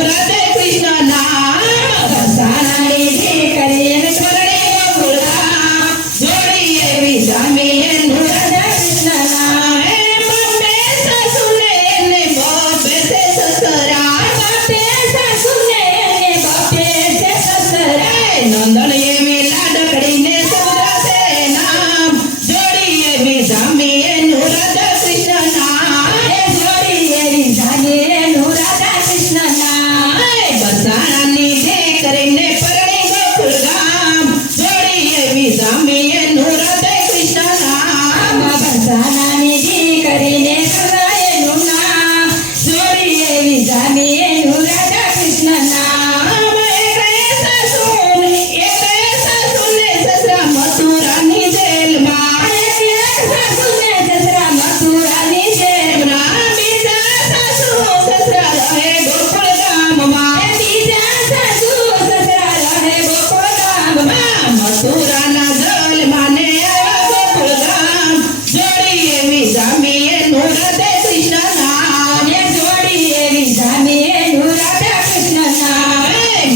રાધે કૃષ્ણ નામ બરસાનાની દીકરીને પરણી ગોકુળધામ જોડી એવી જામી એનું રાધા કૃષ્ણ નામ એ બાપે સાસુને એને બાપે છે સસરા બાપે સાસુને એને બાપે છે સસરા નંદન એવી લાડકડીને સવરાશે નામ જોડી એવી જામી એનું રાધા કૃષ્ણ નામ એ જોડી એવી જામી એનું રાધા કૃષ્ણ નામ બરસાનાની દીકરીને પરણી ગોકુળધામ જોડી એવી જામી એનું રાધા કૃષ્ણ નામ બરસાનાની દીકરીને પરણાય એનું નામ જોડી એવી જામી એનું રાધા કૃષ્ણ નામ સસરા મથુરાની જેલમાં મથુરાની જેલમાં બીજા સાસુ સસરા રહે ગોકુળધામમાં બીજા સાસુ સસરા રહે ગોકુળધામમાં મથુરાના જેલમાં ને આવ્યા ગોકુળધામ જોડી એવી જામી એનું રાધા કૃષ્ણ નામ જોડી એવી જામી એનું રાધા કૃષ્ણ નામ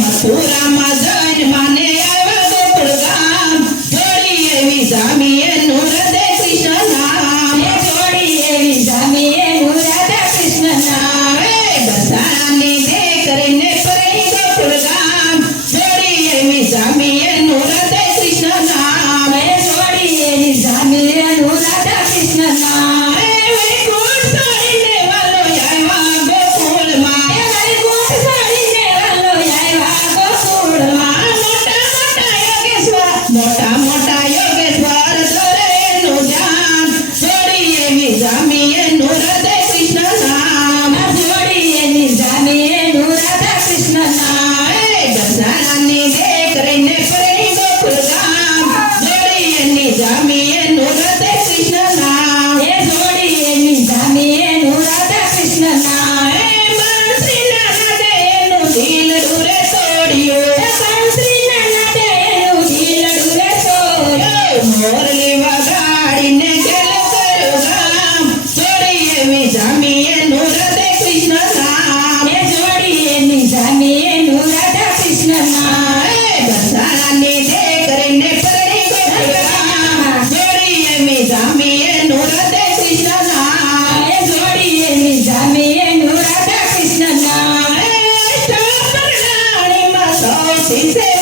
મથુરામાં જેલમાં ને આવ્યા ગોકુળધામ જોડી એવી જામી એનું રાધા કૃષ્ણ નામ જોડી એવી જામી એનું રાધા કૃષ્ણ નામ બરસાનાની દીકરીને પરણી ગોકુળધામ જોડી એવી જામી એનું રાધા કૃષ્ણ નામ જોડી એવી જામી એનું રાધા કૃષ્ણ નામ વૈકુંઠ છોડીને વાલો આવ્યા ગોકુળમાં વૈકુંઠ છોડીને વાલો આવ્યા ગોકુળમાં મોટા મોટા યોગેશ્વર ધરે એનું ધ્યાન જોડી એવી જામી એનું રાધા કૃષ્ણ નામ જોડી એવી જામી એનું રાધા કૃષ્ણ નામ બરસાનાની દીકરીને પરણી ગોકુળધામ જોડી એની જામી એનું રાધા કૃષ્ણ નામ જોડી એની જામી એનું રાધા કૃષ્ણ નામ બંસીના નાદે એનું દિલડું રે તોડ્યું બંસીના નાદે એનું દિલડું રે તોડ્યું મોરલી વગાડીને ખેલ કર્યો ગામ જોડી એવી જામી એનું રાધા કૃષ્ણ નામ જોડી એની જામી એનું રાધા કૃષ્ણ નામ બરસાનાની દીકરીને પરણી ગોકુળધામ જોડી એવી જામી એનું રાધા કૃષ્ણ નામ જોડી એવી જામી એનું રાધા કૃષ્ણ નામ પરણાણીમાં સૌથી